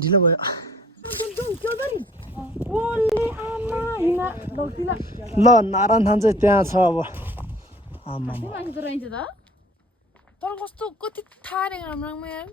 ढिलो भयो ल नारायण थान चाहिँ त्यहाँ छ अब आमा तर कस्तो कति थाहा राम्रोमा यार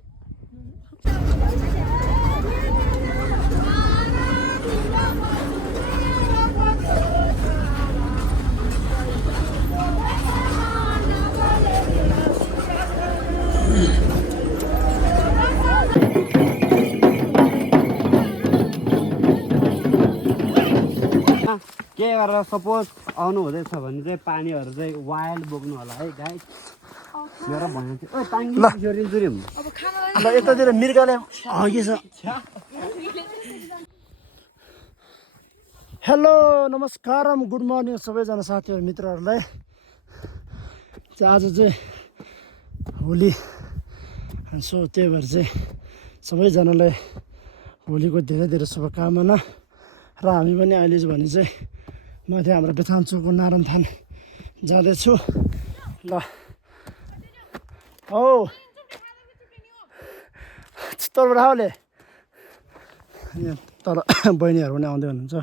के गरेर सपोज आउनु हुँदैछ भने चाहिँ पानीहरू चाहिँ वाइल्ड बोक्नु होला है गाइस मेरो भन्नु चाहिँ ओ ताङ्गी जोरिन्छु रे ल यतातिर मृगले हगिछ हेलो नमस्कारम गुड मर्निङ सबैजना साथीहरू मित्रहरूलाई आज चाहिँ होली सो त्यही भएर चाहिँ सबैजनालाई होलीको धेरै धेरै शुभकामना र हामी पनि अहिले भने चाहिँ माथि हाम्रो बेथान्चोकको नारायण थान जाँदैछु ल औ तलबाट आउले यहाँ तल बहिनीहरू पनि आउँदै हुनुहुन्छ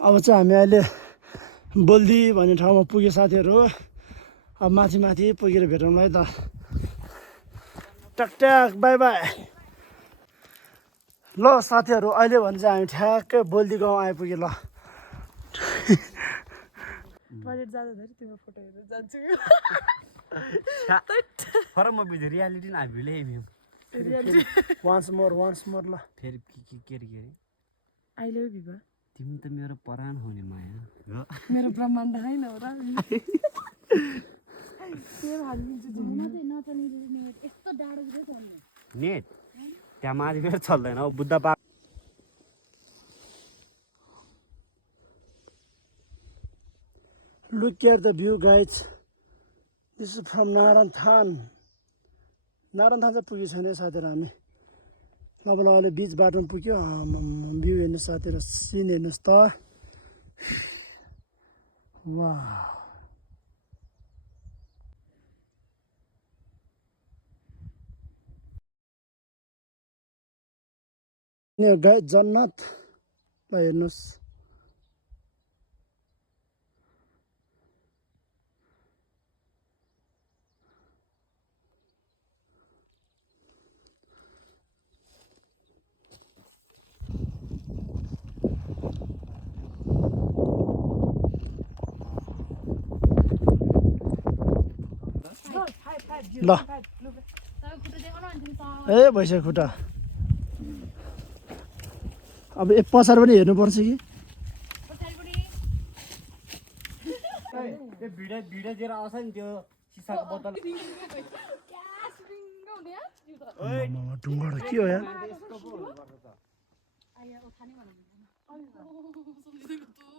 अब चाहिँ हामी अहिले बोल्दी भन्ने ठाउँमा पुगे साथीहरू अब माथि माथि पुगेर भेटौँला है त टकटक बाई बाई ल साथीहरू अहिले भने चाहिँ हामी ठ्याक्कै बोल्दी गाउँ आइपुग्यो ल टोयलेट जाँदाखेरि तिम्रो फोटो हेरेर जान्छु फरक म बुझेँ रियालिटी न हामीले वान्स मोर ल फेरि के अरे आई लभ यु बा तिमी त मेरो परान हो नि माया मेरो ब्रह्माण्ड हैन हो र नेट त्यहाँ माथि फेरि चल्दैन हौ Buddha park Look at the view guys. This is from Naran Than. Naran Than चाहिँ पुगेको छैन साथीहरू हामी अब अहिले बिच बाटोमा पुग्यो भ्यू हेर्नु साथीहरू सिन हेर्नुहोस् त वाह यहाँ गाई जन्नतलाई हेर्नुहोस् ल ए भइसक्यो खुट्टा अब एक पछाडि पनि हेर्नुपर्छ कि त्यो भिडियोतिर आउँछ नि त्यो सिसाको बोतल ढुङ्गाहरू के हो यार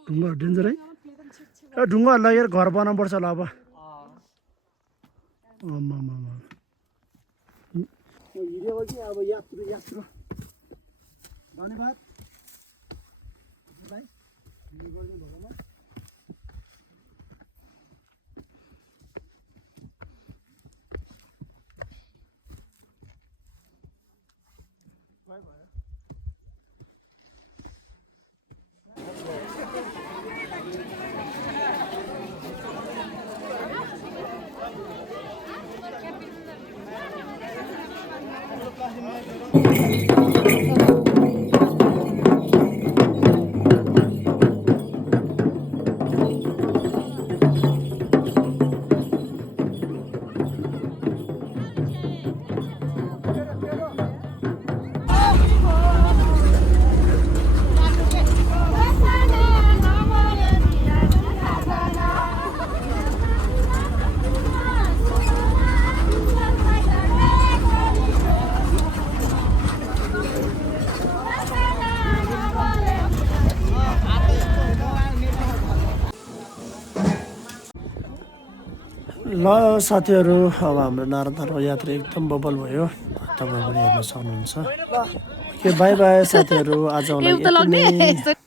ढुङ्गाहरू डेन्जर है ए ढुङ्गाहरू लगेर घर बनाउनु पर्छ होला अब हिँड्यो कि अब यात्रु धन्यवाद ल साथीहरू अब हाम्रो नारायण यात्रा एकदम बबल भयो तपाईहरु पनि हेर्न सक्नुहुन्छ ओके बाई बाई साथीहरू आजलाई यति नै